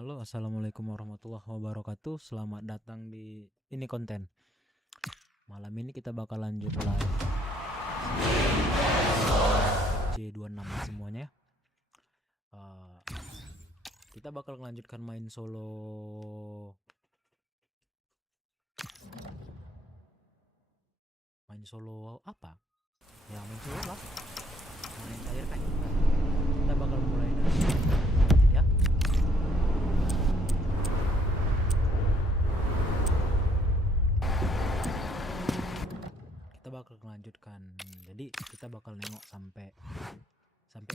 Halo, assalamualaikum warahmatullahi wabarakatuh. Selamat datang di ini konten. Malam ini kita bakal lanjut live J26 semuanya. Kita bakal melanjutkan main solo apa? Ya main solo lah. Main air kan. Kita bakal mulai dari ya. Kita bakal melanjutkan. Jadi kita bakal nengok sampai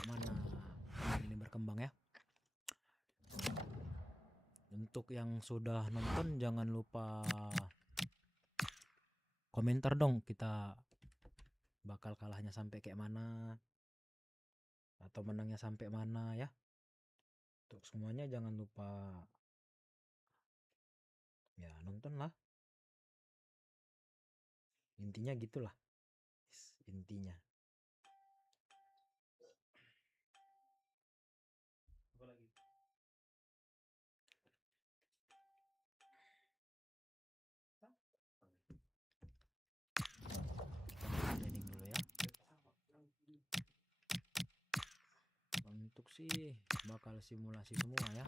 mana ini berkembang ya. Untuk yang sudah nonton jangan lupa komentar dong, kita bakal kalahnya sampai kayak mana atau menangnya sampai mana ya. Untuk semuanya jangan lupa ya nonton lah. Intinya gitulah. Intinya. Apa lagi? Training dulu ya. Untuk sih bakal simulasi semua ya.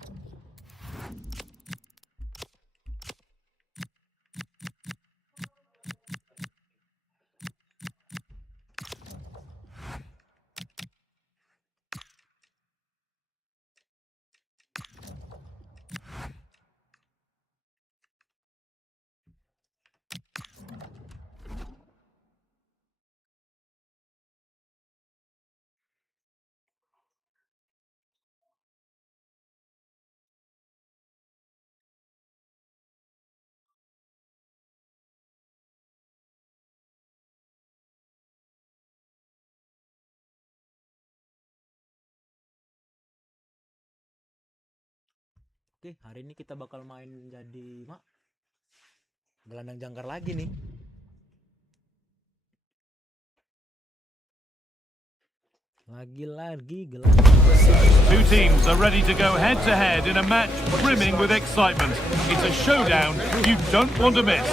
Oke, hari ini kita bakal main jadi gelandang jangkar lagi nih. Lagi gelandang. Two teams are ready to go head to head in a match brimming with excitement. It's a showdown you don't want to miss.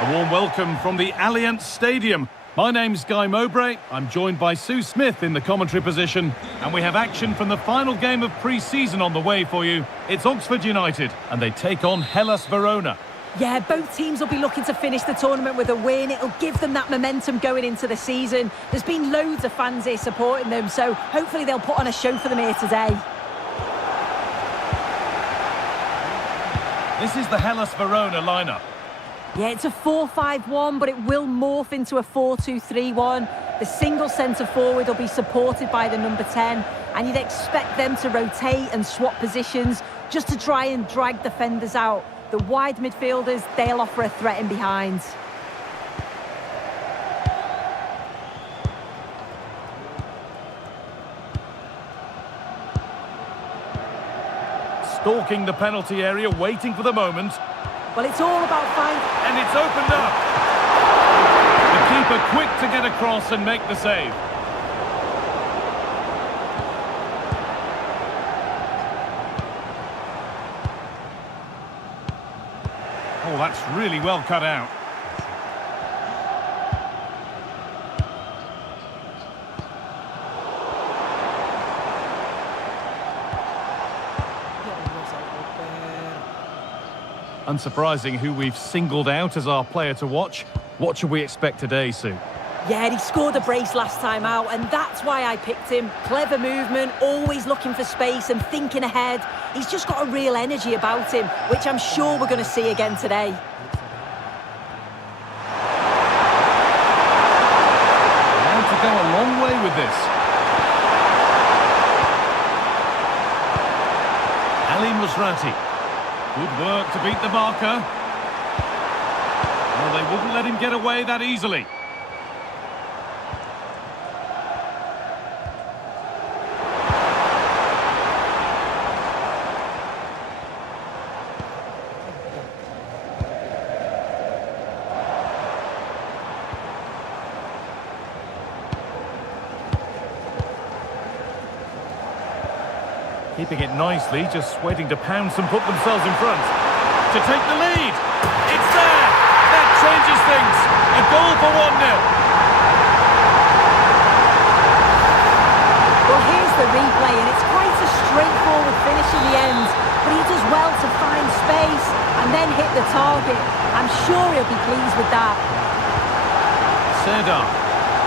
A warm welcome from the Allianz Stadium. My name's Guy Mowbray. I'm joined by Sue Smith in the commentary position. And we have action from the final game of pre-season on the way for you. It's Oxford United, and they take on Hellas Verona. Yeah, both teams will be looking to finish the tournament with a win. It'll give them that momentum going into the season. There's been loads of fans here supporting them, so hopefully they'll put on a show for them here today. This is the Hellas Verona lineup. Yeah, it's a 4-5-1, but it will morph into a 4-2-3-1. The single centre forward will be supported by the number 10, and you'd expect them to rotate and swap positions just to try and drag defenders out. The wide midfielders, they'll offer a threat in behind. Stalking the penalty area, waiting for the moment. Well, it's all about finding... And it's opened up. The keeper quick to get across and make the save. Oh, that's really well cut out. Unsurprising who we've singled out as our player to watch. What should we expect today, Sue? Yeah, he scored a brace last time out, and that's why I picked him. Clever movement, always looking for space and thinking ahead. He's just got a real energy about him, which I'm sure we're going to see again today. Now to go a long way with this. Ali Musrati. Good work to beat the marker. Well, they wouldn't let him get away that easily. Keeping it nicely, just waiting to pounce and put themselves in front. To take the lead. It's there. That changes things. A goal for 1-0. Well, here's the replay, and it's quite a straightforward finish in the end. But he does well to find space and then hit the target. I'm sure he'll be pleased with that. Serdar.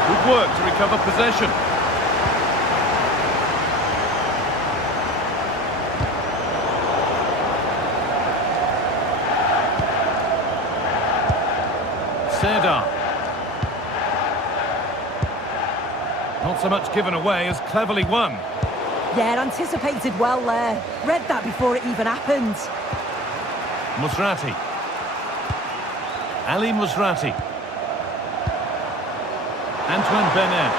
Good work to recover possession. Serdar. Not so much given away as cleverly won. Yeah, anticipated well there. Read that before it even happened. Musrati. Ali Musrati. Antoine Benet.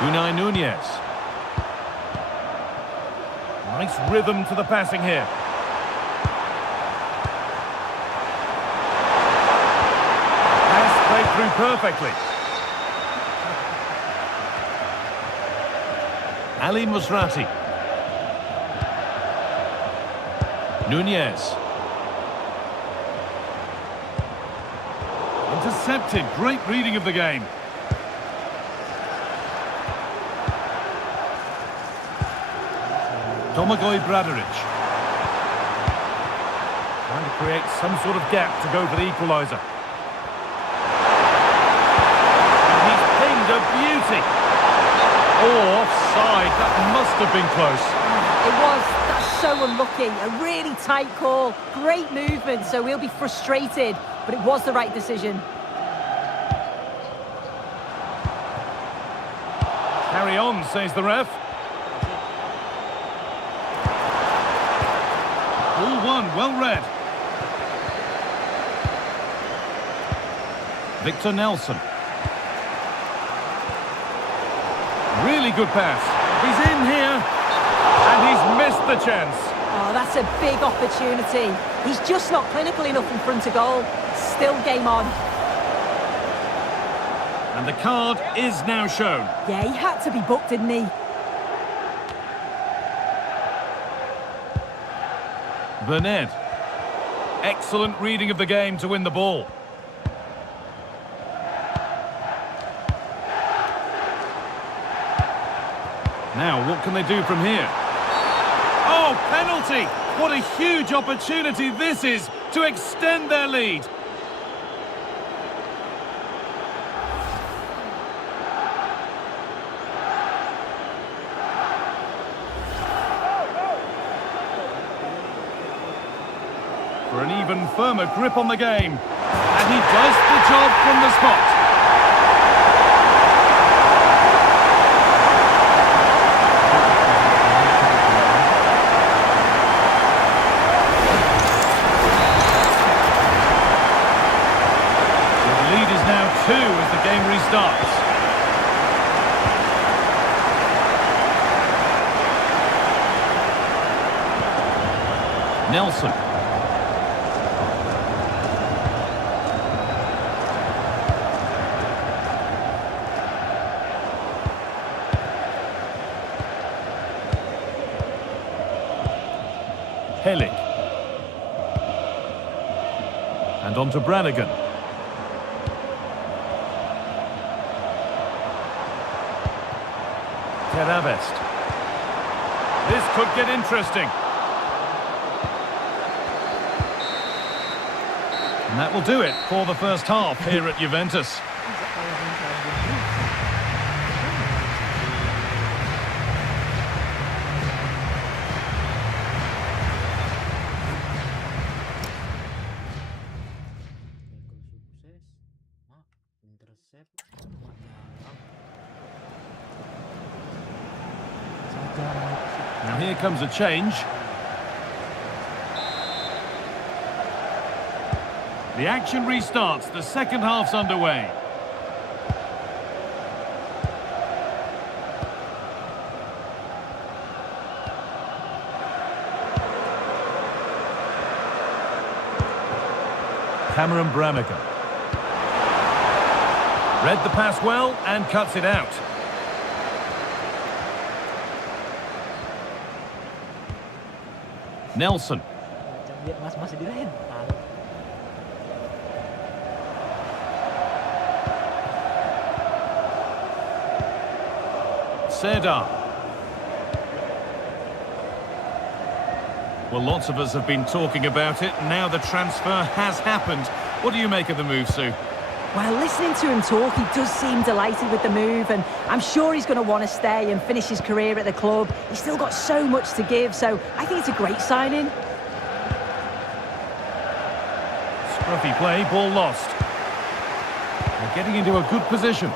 Unai Nunez. Nice rhythm to the passing here. Pass played through perfectly. Ali Musrati. Nunez. Intercepted. Great reading of the game. Domagoj Bradaric. Trying to create some sort of gap to go for the equaliser. And he's pinged a beauty. Oh, offside. That must have been close. It was. That's so unlucky. A really tight call. Great movement, so we'll be frustrated. But it was the right decision. Carry on, says the ref. All one, well read. Victor Nelson. Really good pass. He's in here. And he's missed the chance. Oh, that's a big opportunity. He's just not clinical enough in front of goal. Still game on. And the card is now shown. Yeah, he had to be booked, didn't he? Bernard. Excellent reading of the game to win the ball. Now, what can they do from here? Oh, penalty! What a huge opportunity this is to extend their lead. For an even firmer grip on the game. And he does the job from the spot. The lead is now 2 as the game restarts. Nelson. Helig. And on to Brannigan. Teravest. This could get interesting. And that will do it for the first half here at Juventus. Now here comes a change. The action restarts, the second half's underway. Cameron Brannigan. Read the pass well and cuts it out. Nelson. Macam dia mas di rental. Secara. Well, lots of us have been talking about it. Now the transfer has happened. What do you make of the move, Sue? Well, listening to him talk, he does seem delighted with the move, and I'm sure he's going to want to stay and finish his career at the club. He's still got so much to give, so I think it's a great signing. Scruffy play, ball lost. They're getting into a good position.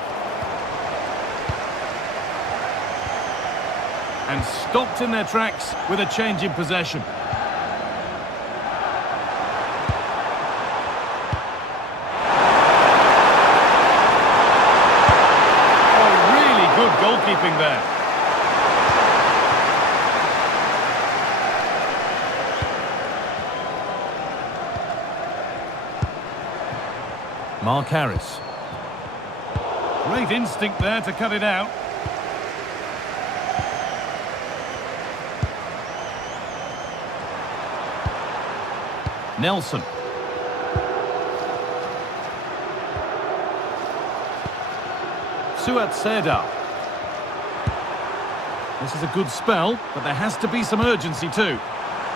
And stopped in their tracks with a change in possession. Goalkeeping there. Mark Harris. Great instinct there to cut it out. Nelson. Secara. This is a good spell, but there has to be some urgency too.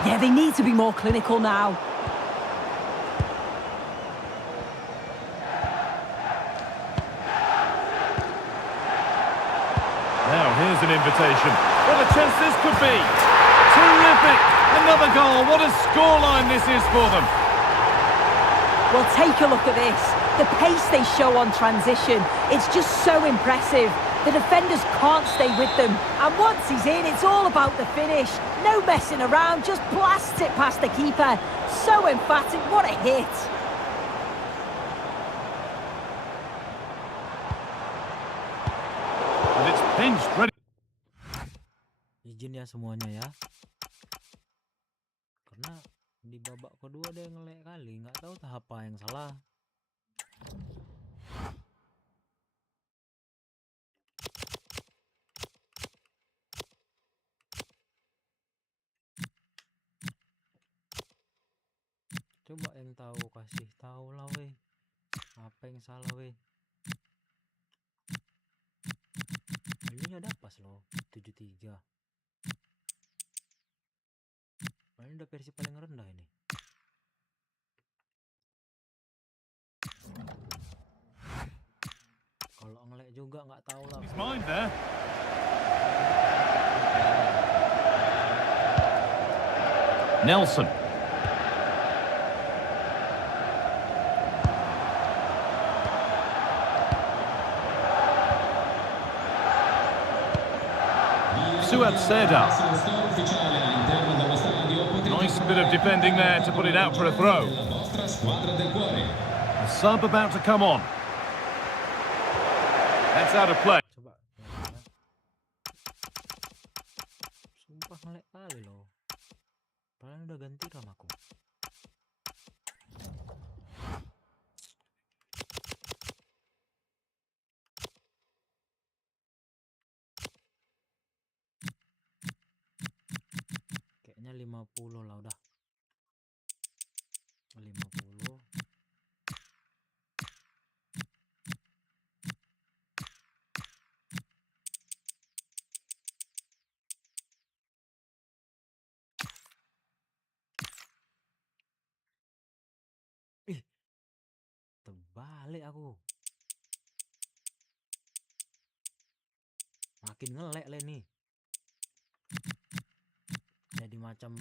Yeah, they need to be more clinical now. Now here's an invitation. What a chance this could be. Terrific! Another goal. What a scoreline this is for them. Well, take a look at this. The pace they show on transition, it's just so impressive. The defenders can't stay with them. And once he's in, it's all about the finish. No messing around, just blasts it past the keeper. So emphatic, what a hit. And it's pinched, ready. Izin ya semuanya ya. Karena di babak kedua dia ngelek kali, nggak tahu tahap apa yang salah. Coba yang tahu kasih tahu lah weh. Apa yang salah weh? Ini ada pas loh 73. Ini udah versi paling rendah ini. Kalau ngelek juga nggak tahu lah. His mind there. Nelson. Secara. Nice bit of defending there to put it out for a throw. A sub about to come on. That's out of play. Coba. Sumpah ngelek kali loh. Padahal udah ganti RAM aku. Kayaknya 50 lah udah. 50. Ih, terbalik aku. Makin ngelek lah nih. Jadi macam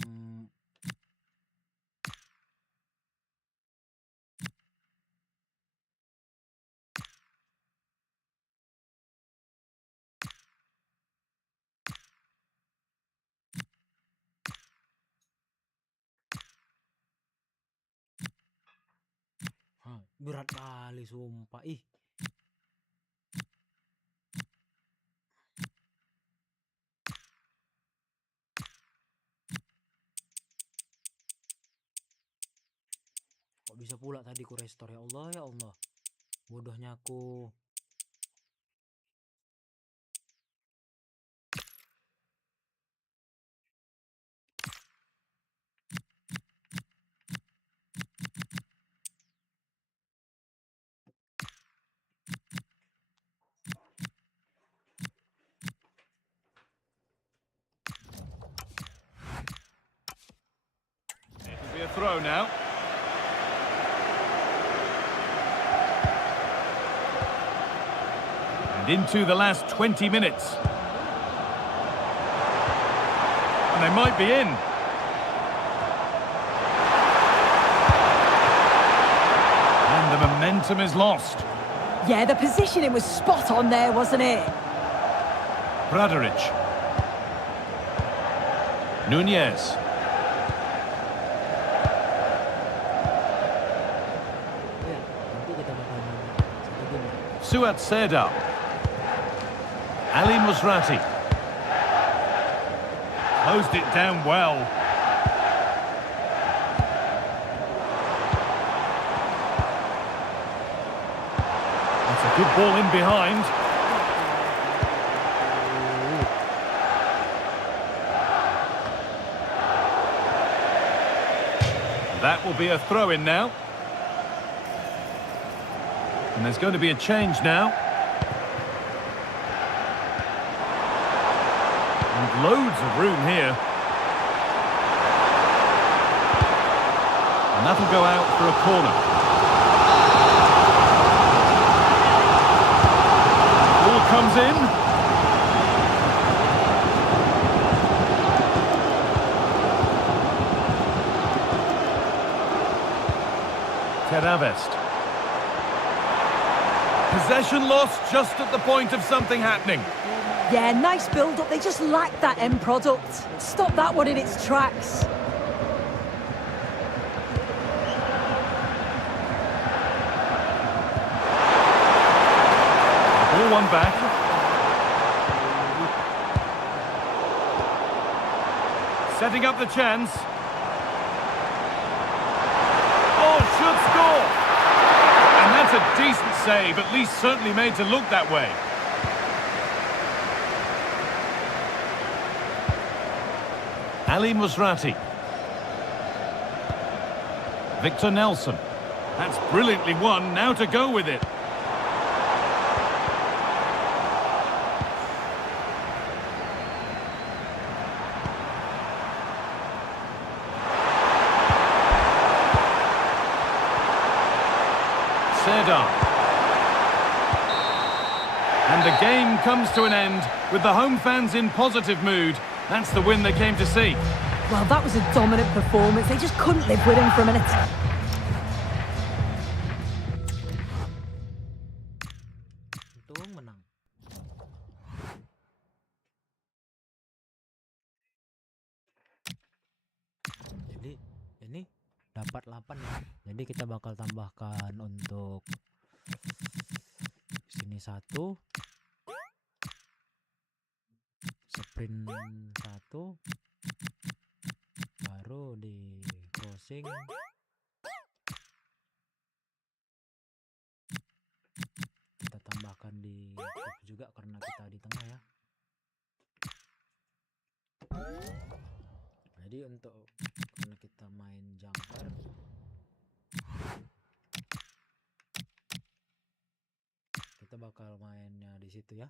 berat kali sumpah. Ih. Kok bisa pula tadi ku restore, ya Allah ya Allah. Bodohnya aku. throw now. And into the last 20 minutes. And they might be in. And the momentum is lost. Yeah, the positioning was spot on there, wasn't it? Bradaric. Nunez. Nanti kita bakal main satu game. Suat Serdar. Ali Musrati. Closed it down well. That's a good ball in behind. That will be a throw-in now. And there's going to be a change now. And loads of room here. And that'll go out for a corner. Ball comes in. Teravest. Possession lost just at the point of something happening. Yeah, nice build-up. They just lacked that end product. Stop that one in its tracks. Ball one back. Setting up the chance. Oh, should score. And that's a decent save, at least certainly made to look that way. Ali Musrati. Victor Nelson. That's brilliantly won, now to go with it. Serdar. And the game comes to an end with the home fans in positive mood. That's the win they came to see. Well, that was a dominant performance. They just couldn't live with him for a minute. Untung menang. Jadi ini dapat 8 ya. Jadi kita bakal tambahkan untuk sini 1, sprint 1, baru di crossing kita tambahkan di box juga karena kita di tengah ya. Jadi untuk karena kita main jumper, kita bakal mainnya di situ ya.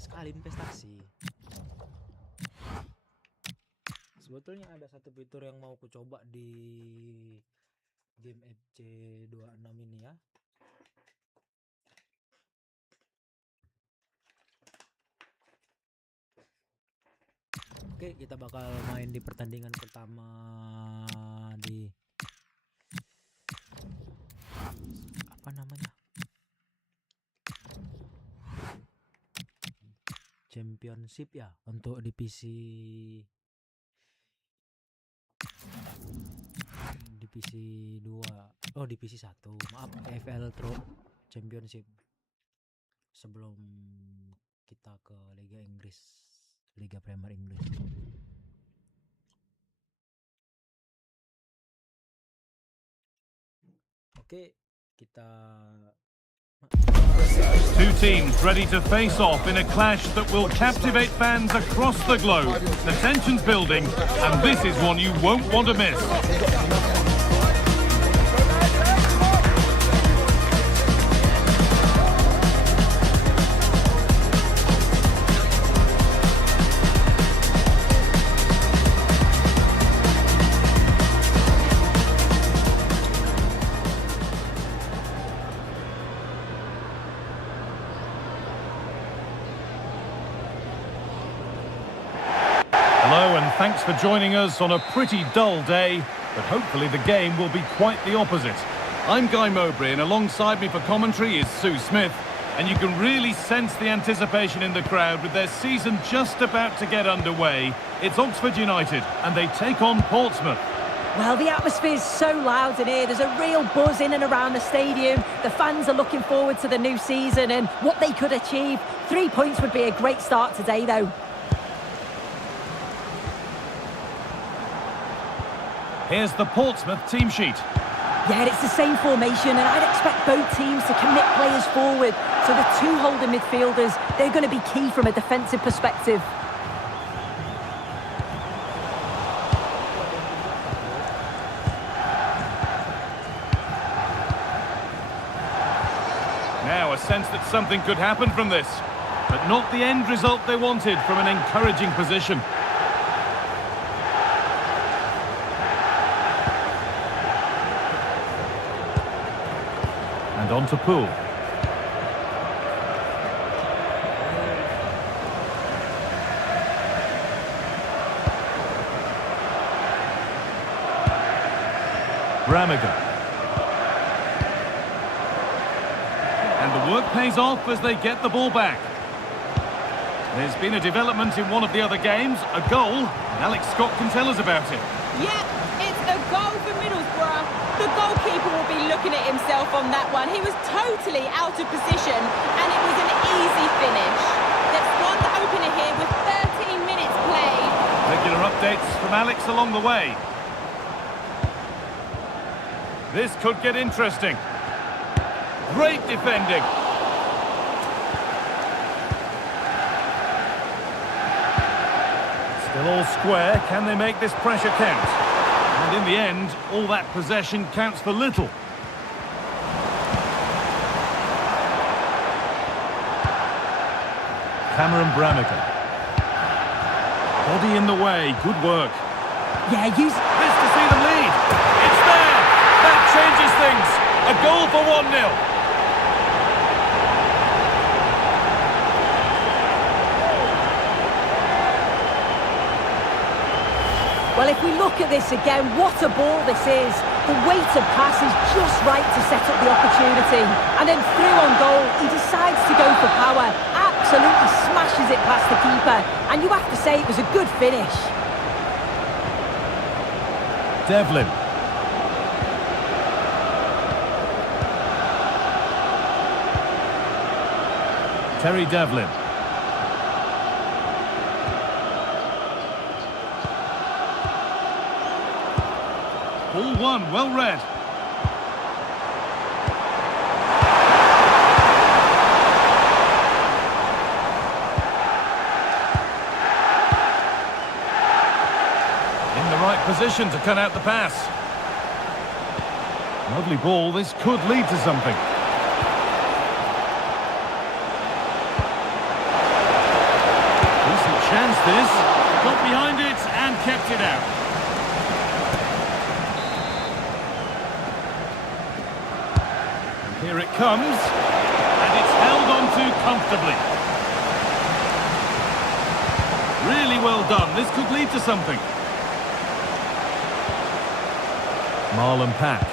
Sekali investasi. Sebetulnya ada satu fitur yang mau ku coba di game FC26 ini ya. Oke, kita bakal main di pertandingan pertama di apa namanya? Championship ya, untuk divisi 2. Oh, divisi 1. Maaf, EFL Pro Championship. Sebelum kita ke Liga Inggris, Liga Premier Inggris. Oke, kita Two teams ready to face off in a clash that will captivate fans across the globe. The tension's building, and this is one you won't want to miss. Hello and thanks for joining us on a pretty dull day, but hopefully the game will be quite the opposite. I'm Guy Mowbray and alongside me for commentary is Sue Smith, and you can really sense the anticipation in the crowd with their season just about to get underway. It's Oxford United and they take on Portsmouth. Well, the atmosphere is so loud in here. There's a real buzz in and around the stadium. The fans are looking forward to the new season and what they could achieve. 3 points would be a great start today, though. Here's the Portsmouth team sheet. Yeah, it's the same formation, and I'd expect both teams to commit players forward. So the two holding midfielders, they're going to be key from a defensive perspective. Now a sense that something could happen from this, but not the end result they wanted from an encouraging position. And on to Poole. Bramigan. And the work pays off as they get the ball back. There's been a development in one of the other games, a goal. Alex Scott can tell us about it. Yeah, it's a goal for Middlesbrough. The goalkeeper will be looking at himself on that one. He was totally out of position and it was an easy finish. There's one opener here with 13 minutes played. Regular updates from Alex along the way. This could get interesting. Great defending. Still all square. Can they make this pressure count? And in the end, all that possession counts for little. Cameron Bramigan. Body in the way. Good work. Yeah, use... This to see them lead. It's there. That changes things. A goal for 1-0. Well, if we look at this again, what a ball this is. The weight of pass is just right to set up the opportunity. And then through on goal, he decides to go for power. Absolutely smashes it past the keeper. And you have to say it was a good finish. Devlin. Terry Devlin. Ball one, well read. In the right position to cut out the pass. Lovely ball, this could lead to something. Decent chance this. Got behind it and kept it out. Here it comes, and it's held on to comfortably. Really well done. This could lead to something. Marlon Pack.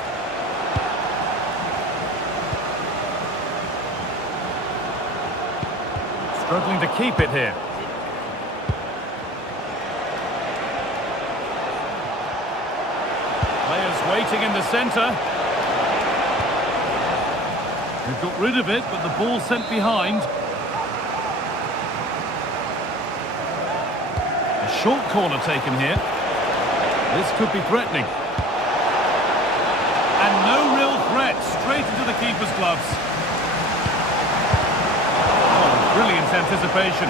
Struggling to keep it here. Players waiting in the centre. They've got rid of it, but the ball sent behind. A short corner taken here. This could be threatening. And no real threat, straight into the keeper's gloves. Brilliant anticipation.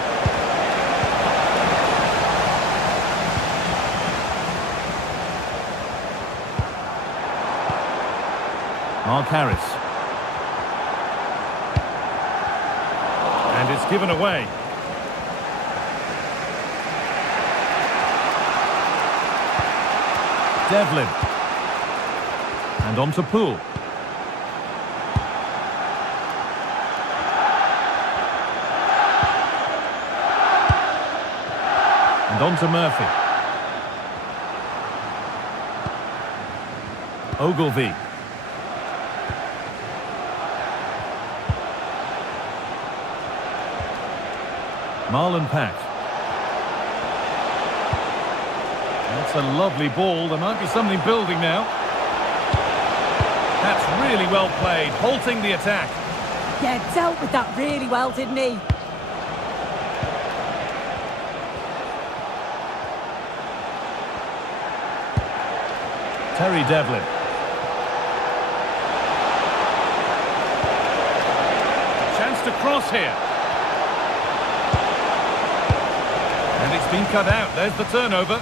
Mark Harris. And it's given away. Devlin. And on to Poole. And on to Murphy. Ogilvie. Marlon Pack. That's a lovely ball. There might be something building now. That's really well played, halting the attack. Yeah, dealt with that really well, didn't he? Terry Devlin. Chance to cross here. And it's been cut out. There's the turnover.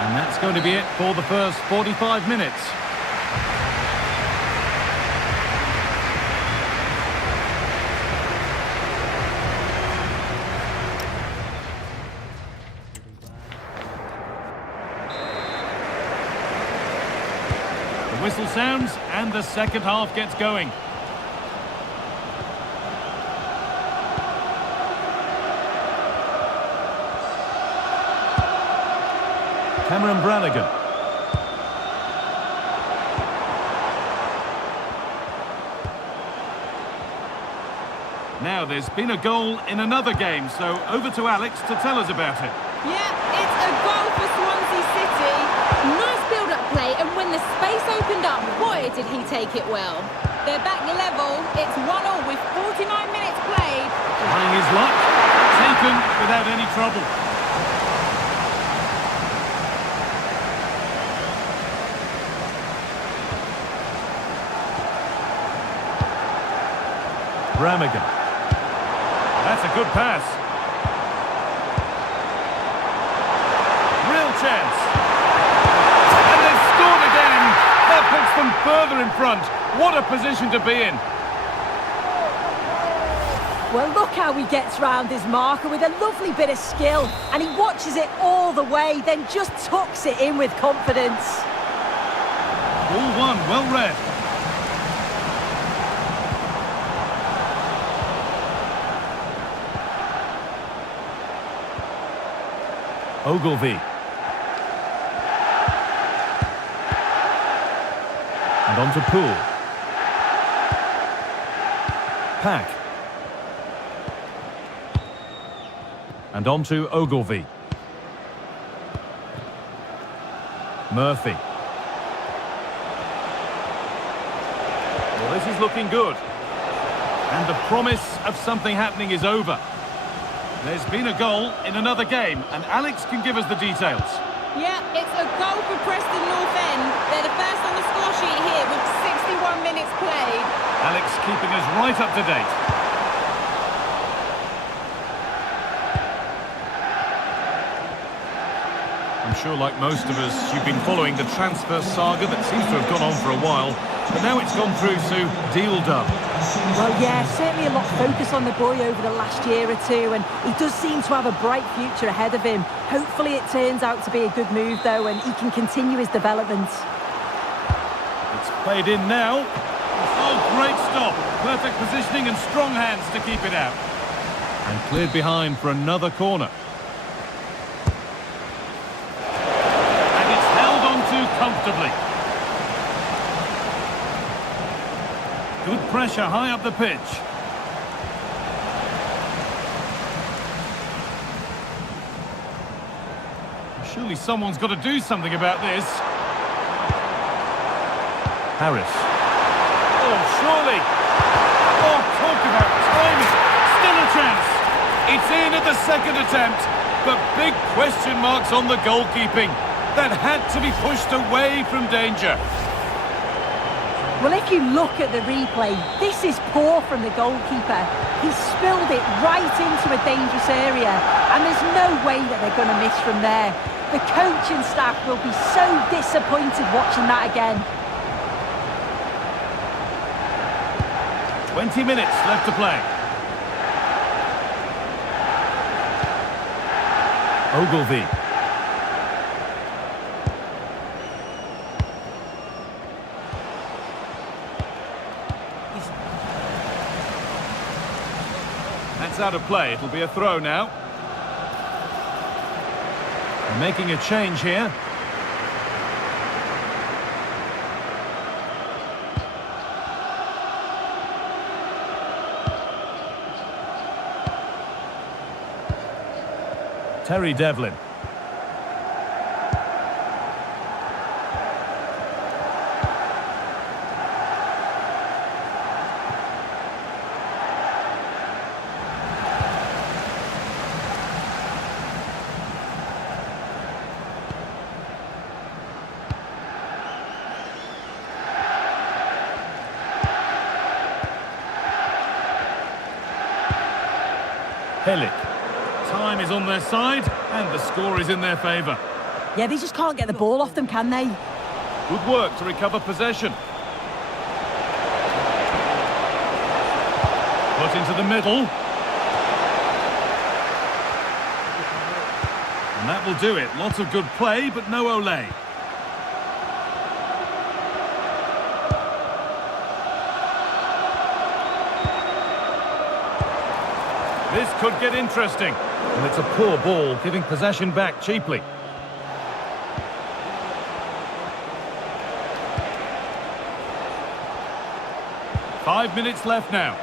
And that's going to be it for the first 45 minutes. The whistle sounds and the second half gets going. Cameron Brannigan. Now, there's been a goal in another game, so over to Alex to tell us about it. Yeah, it's a goal for Swansea City. Nice build-up play, and when the space opened up, boy, did he take it well. They're back level. It's 1-1 with 49 minutes played. Trying his luck. Taken without any trouble. Brannigan. That's a good pass. Real chance. And they've scored again. That puts them further in front. What a position to be in. Well, look how he gets round his marker with a lovely bit of skill, and he watches it all the way, then just tucks it in with confidence. Ball one, well read. Ogilvie. And on to Poole. Pack. And on to Ogilvie. Murphy. Well, this is looking good. And the promise of something happening is over. There's been a goal in another game, and Alex can give us the details. Yeah, it's a goal for Preston North End. They're the first on the score sheet here with 61 minutes played. Alex keeping us right up to date. I'm sure, like most of us, you've been following the transfer saga that seems to have gone on for a while, but now it's gone through to deal done. Well, yeah, certainly a lot of focus on the boy over the last year or two, and he does seem to have a bright future ahead of him. Hopefully it turns out to be a good move, though, and he can continue his development. It's played in now. Oh, great stop. Perfect positioning and strong hands to keep it out. And cleared behind for another corner. And it's held on to comfortably. Good pressure high up the pitch. Surely someone's got to do something about this. Harris. Oh, surely. Oh, talk about timing. Still a chance. It's in at the second attempt, but big question marks on the goalkeeping. That had to be pushed away from danger. Well, if you look at the replay, this is poor from the goalkeeper. He spilled it right into a dangerous area, and there's no way that they're going to miss from there. The coaching staff will be so disappointed watching that again. 20 minutes left to play. Ogilvy. That's out of play. It'll be a throw now. They're making a change here. Terry Devlin. Helik. Time is on their side, and the score is in their favour. Yeah, they just can't get the ball off them, can they? Good work to recover possession. Put into the middle. And that will do it. Lots of good play, but no Ole. This could get interesting. And it's a poor ball, giving possession back cheaply. Five minutes left now.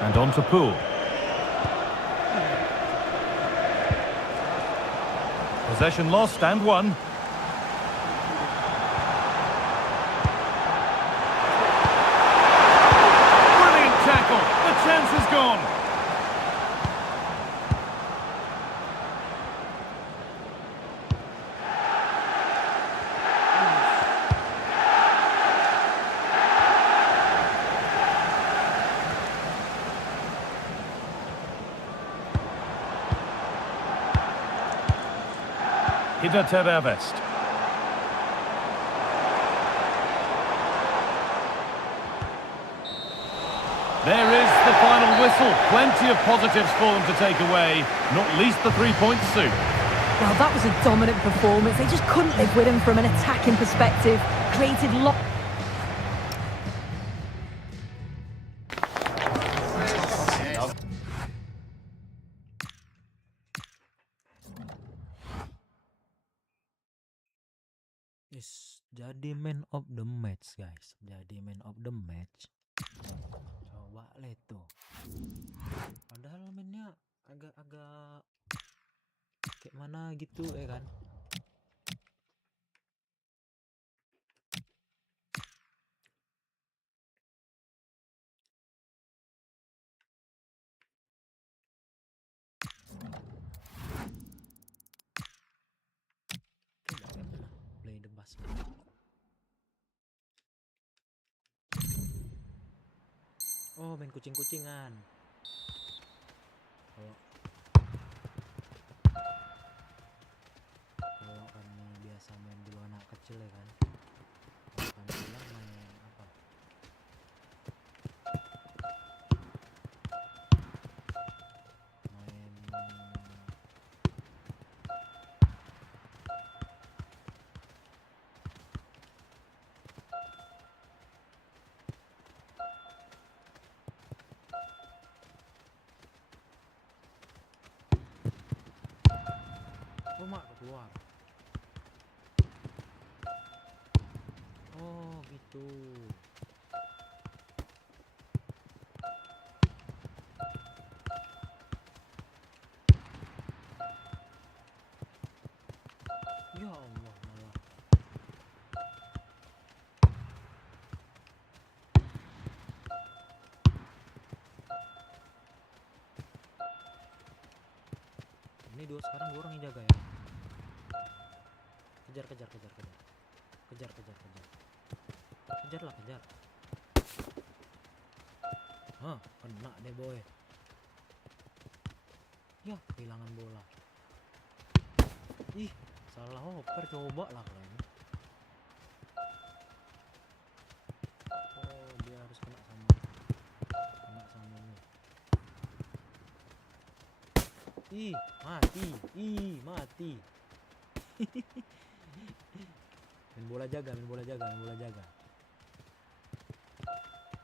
And on to Poole. Possession lost and won. The chance is gone. Hidatervest. There is the final whistle. Plenty of positives for them to take away, not least the 3 points suit. Well, that was a dominant performance. They just couldn't live with him from an attacking perspective. Created lots. Jadi man of the match, guys. Jadi man of the match. Coba lihat tuh. Padahal mainnya agak-agak kayak mana gitu ya kan. Coba kayak mana play the basket. Oh, main kucing-kucingan. Kalau kami biasa main dulu anak kecil ya kan. Kalau kami bilang main apa? Main oh, mak keluar. Oh, gitu. Ya Allah, malah. Ini sekarang dua orang yang jaga ya. Kejar. Kejar. Kejar lah, kejar. Hah, kena deh boy. Ya, kehilangan bola. Ih, salah oper, coba lah kalian. Oh, dia harus kena sama ini. Ih, mati. Main bola jaga.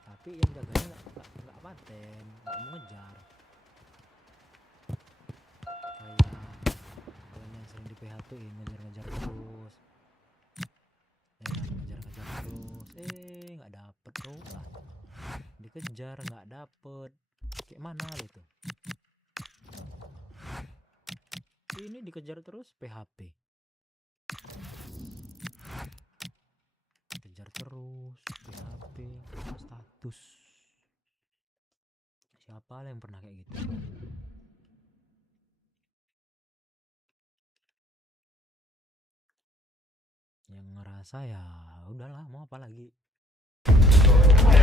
Tapi yang jaganya nggak paten, nggak mau ngejar. Kayak kalian yang sering di PH-tuin ngejar terus. Ngejar terus. Nggak dapet tuh lah. Dikejar nggak dapet. Kayak mana itu? Ini dikejar terus PHP. Kejar terus PHP status. Siapa lah yang pernah kayak gitu? Yang ngerasa ya udahlah, mau apa lagi?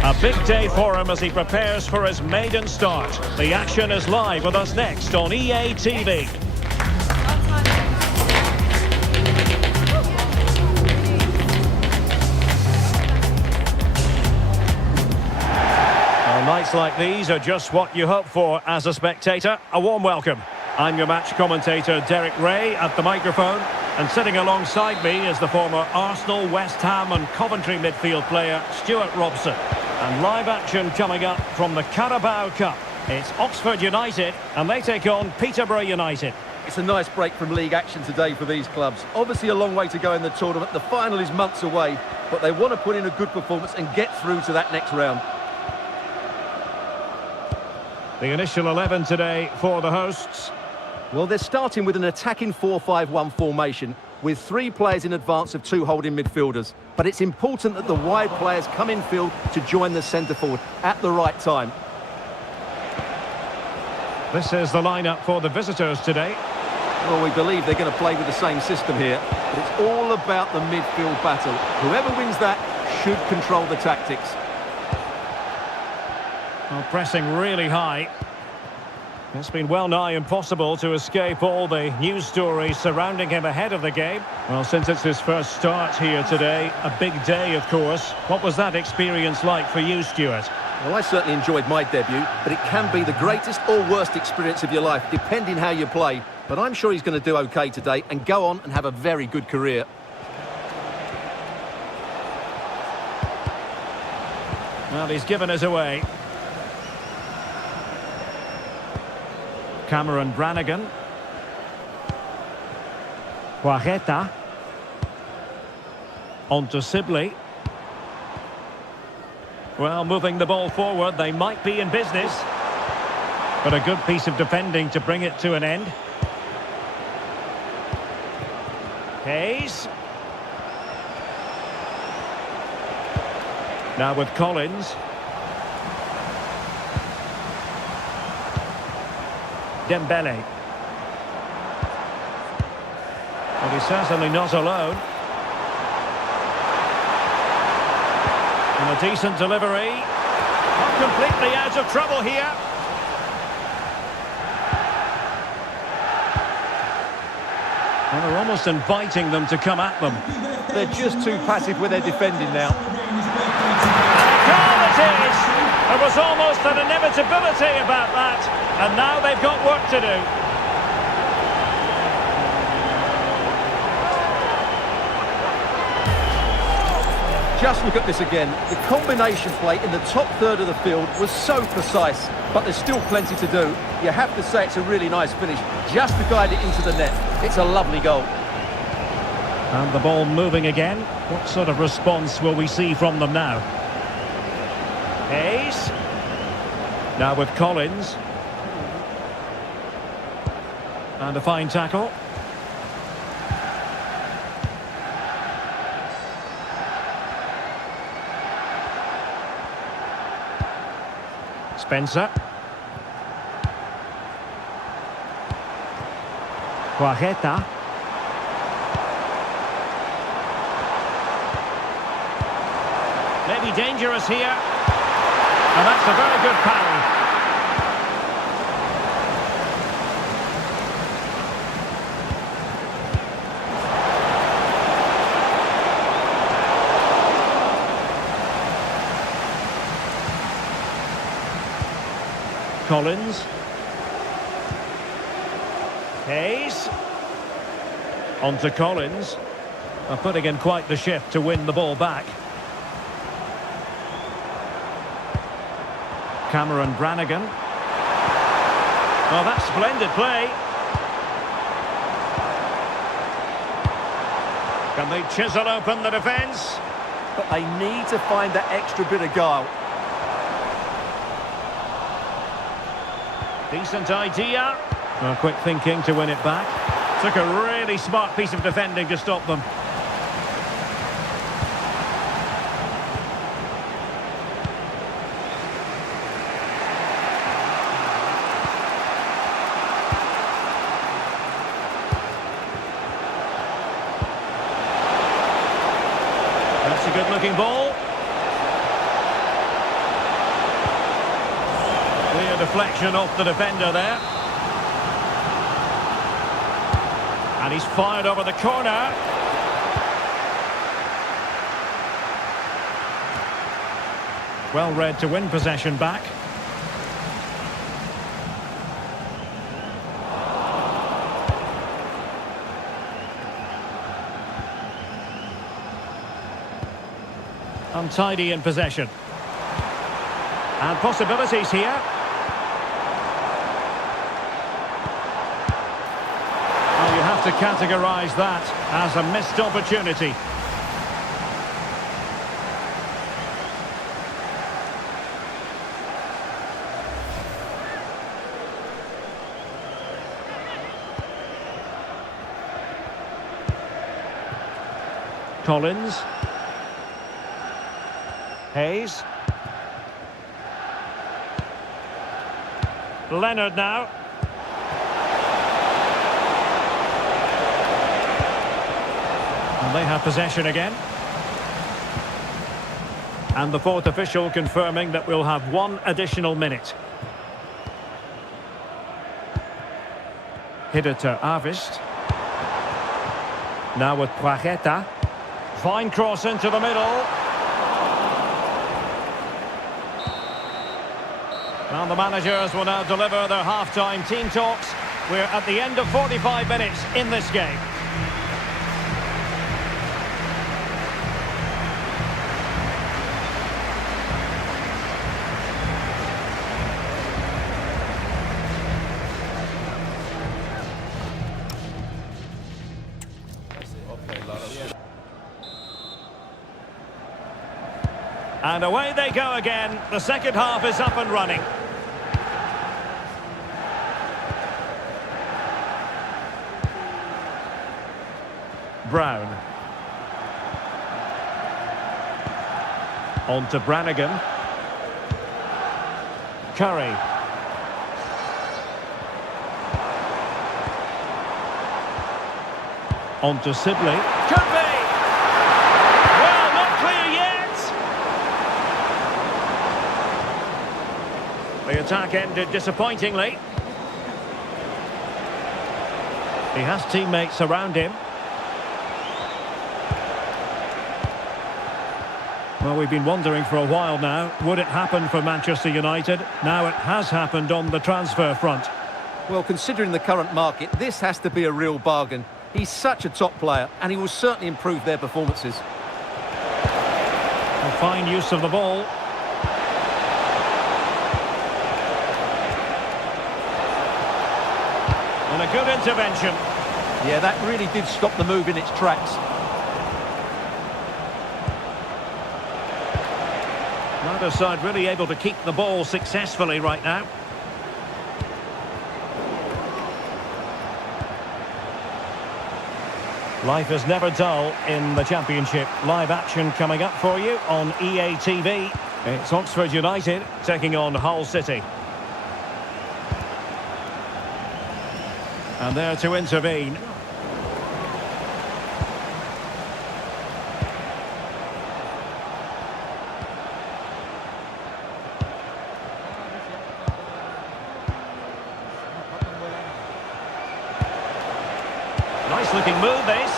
A big day for him as he prepares for his maiden start. The action is live with us next on EA TV. Nights like these are just what you hope for as a spectator. A warm welcome. I'm your match commentator Derek Ray at the microphone, and sitting alongside me is the former Arsenal, West Ham and Coventry midfield player Stuart Robson. And live action coming up from the Carabao Cup. It's Oxford United and they take on Peterborough United. It's a nice break from league action today for these clubs. Obviously a long way to go in the tournament. The final is months away, but they want to put in a good performance and get through to that next round. The initial 11 today for the hosts. Well, they're starting with an attacking 4-5-1 formation with 3 players in advance of 2 holding midfielders. But it's important that the wide players come in field to join the centre forward at the right time. This is the lineup for the visitors today. Well, we believe they're going to play with the same system here. But it's all about the midfield battle. Whoever wins that should control the tactics. Well, pressing really high. It's been well nigh impossible to escape all the news stories surrounding him ahead of the game. Well, since it's his first start here today, a big day, of course. What was that experience like for you, Stuart? Well, I certainly enjoyed my debut, but it can be the greatest or worst experience of your life, depending how you play. But I'm sure he's going to do okay today and go on and have a very good career. Well, he's given us away. Cameron Brannigan. Guajeta. On to Sibley. Well, moving the ball forward, they might be in business. But a good piece of defending to bring it to an end. Hayes. Now with Collins. Dembele. Well, he's certainly not alone. And a decent delivery. Not completely out of trouble here. And they're almost inviting them to come at them. They're just too passive with their defending now. And a goal it is! There was almost an inevitability about that. And now they've got work to do. Just look at this again. The combination play in the top third of the field was so precise, but there's still plenty to do. You have to say it's a really nice finish, just to guide it into the net. It's a lovely goal. And the ball moving again. What sort of response will we see from them now? Hayes. Now with Collins. And a fine tackle. Spencer. Guajeta. may be dangerous here. And that's a very good parry. Collins. Hayes. On to Collins. Putting in quite the shift to win the ball back. Cameron Brannigan. Well, that's splendid play. Can they chisel open the defence? But they need to find that extra bit of guile. Decent idea. Well, quick thinking to win it back. Took a really smart piece of defending to stop them. That's a good-looking ball. Clear deflection off the defender there. And he's fired over the corner. Well read to win possession back. Untidy in possession. And possibilities here. Well, you have to categorise that as a missed opportunity. Collins. Hayes. Leonard now. And they have possession again. And the fourth official confirming that we'll have one additional minute. Header to Avist. Now with Pracheta. Fine cross into the middle. Well, the managers will now deliver their half-time team talks. We're at the end of 45 minutes in this game. And away they go again. The second half is up and running. Brown. On to Brannigan. Curry. On to Sibley. Could be! Well, not clear yet! The attack ended disappointingly. He has teammates around him. Well, we've been wondering for a while now, would it happen for Manchester United? Now it has happened on the transfer front. Well, considering the current market, this has to be a real bargain. He's such a top player, and he will certainly improve their performances. A fine use of the ball. And a good intervention. Yeah, that really did stop the move in its tracks. Neither side really able to keep the ball successfully right now. Life is never dull in the Championship. Live action coming up for you on EA TV. It's Oxford United taking on Hull City. And there to intervene. Nice looking move, this.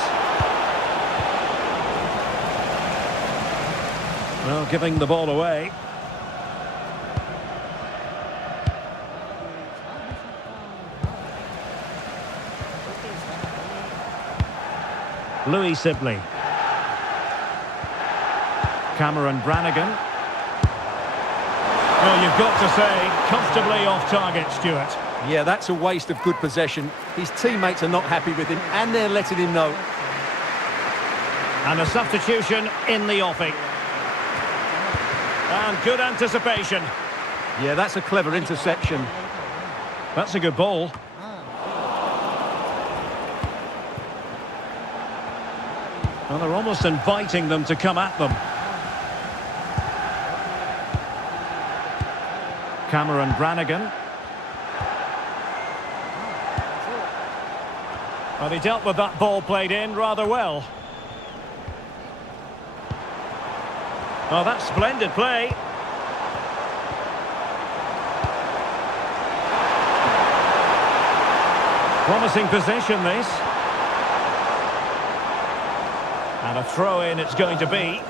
Well, giving the ball away. Louis Sibley. Cameron Brannigan. Well, you've got to say, comfortably off target, Stuart. Yeah, that's a waste of good possession. His teammates are not happy with him, and they're letting him know. And a substitution in the offing. And good anticipation. Yeah, that's a clever interception. That's a good ball. Well, they're almost inviting them to come at them. Cameron Brannigan. Well, he dealt with that ball played in rather well. Oh, that's splendid play. Promising possession, this. And a throw-in it's going to be.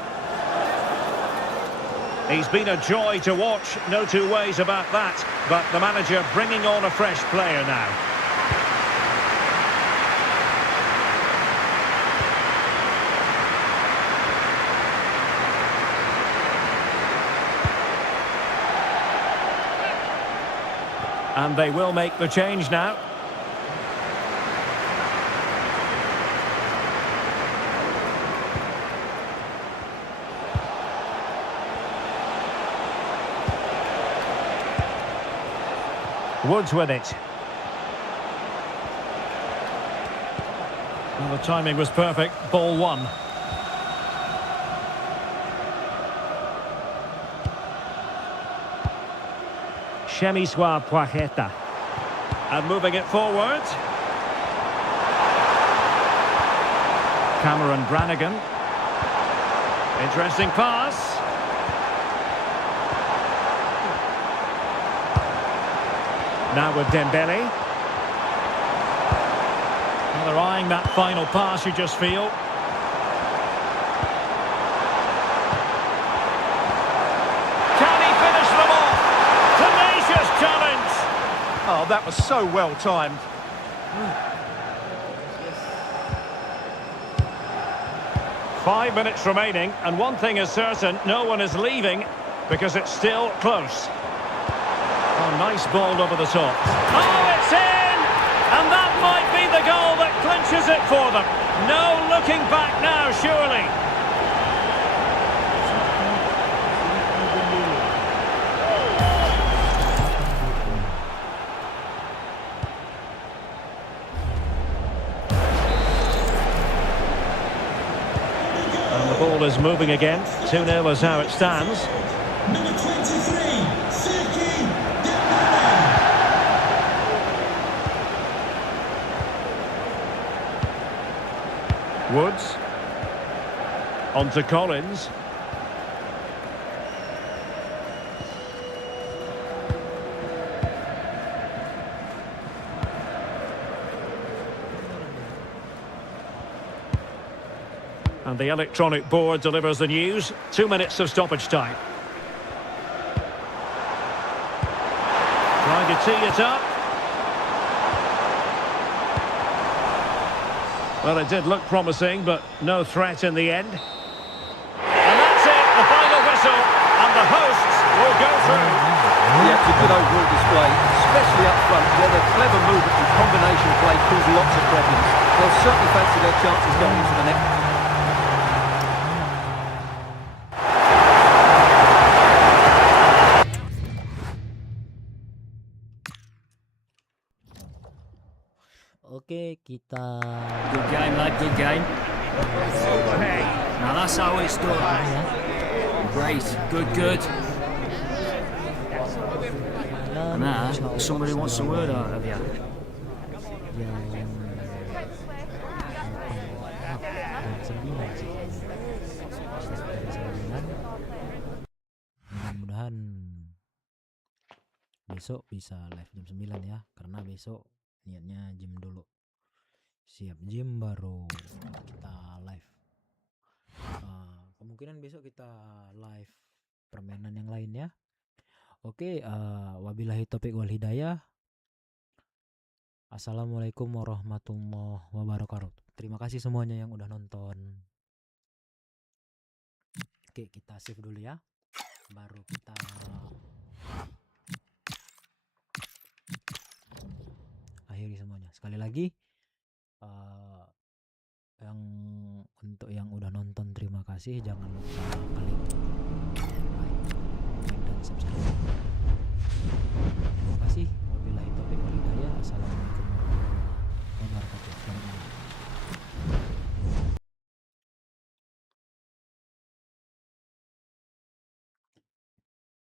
He's been a joy to watch, no two ways about that. But the manager bringing on a fresh player now. And they will make the change now. Woods with it. Well, the timing was perfect. Ball one. Chemiswa Poireta. And moving it forward. Cameron Brannigan. Interesting pass. Now with Dembele. Well, they're eyeing that final pass, you just feel. Can he finish them off? Tenacious challenge! Oh, that was so well timed. 5 minutes remaining, and one thing is certain, no one is leaving because it's still close. Oh, nice ball over the top. Oh, it's in! And that might be the goal that clinches it for them. No looking back now, surely. And the ball is moving again. 2-0 is how it stands. Number 23. Woods. On to Collins. And the electronic board delivers the news. 2 minutes of stoppage time. Trying to tee it up. Well, it did look promising, but no threat in the end. And that's it, the final whistle, and the hosts will go through. Yeah, it's a good overall display, especially up front, where their clever movement and combination play cause lots of problems. They'll certainly fancy their chances going into the next. Oke, kita Good game, lad, good game. Now that's how it's done. Great, good. And now, somebody wants a word out of you. Mudah-mudahan besok bisa live jam 9 ya, karena besok niatnya gym dulu. siap gym baru kita live. Kemungkinan besok kita live permainan yang lain ya. Oke, wabillahi taufiq wal hidayah. Assalamualaikum warahmatullahi wabarakatuh. Terima kasih semuanya yang udah nonton. Oke, kita save dulu ya. Baru kita akhiri semuanya. Sekali lagi, yang untuk yang udah nonton terima kasih. Jangan lupa klik like, comment, dan subscribe.